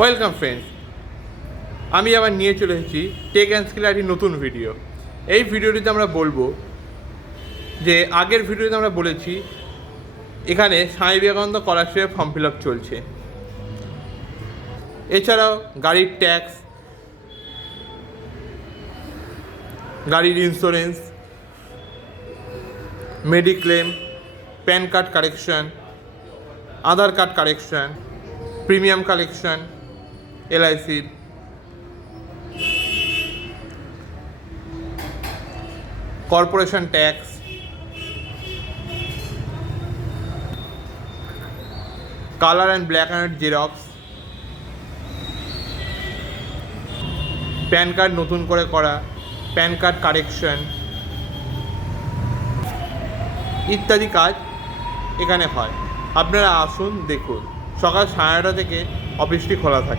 Welcome friends, আমি আবার নিয়ে চলে এসেছি টেক অ্যান্ড স্কিল একটি নতুন ভিডিও। এই ভিডিওটিতে আমরা বলবো যে আগের ভিডিওতে আমরা বলেছি এখানে স্বামী বিবেকানন্দ স্কলারশিপের ফর্ম ফিল আপ চলছে। এছাড়াও গাড়ির ট্যাক্স, গাড়ির insurance, mediclaim, pan card correction, Aadhaar card correction, premium collection, এলআইসির, corporation tax, colour and black and white xerox, pan card নতুন করে করা, প্যান কার্ড কারেকশন ইত্যাদি কাজ এখানে হয়। আপনারা আসুন, দেখুন। সকাল 9:30 থেকে অফিসটি খোলা থাকে।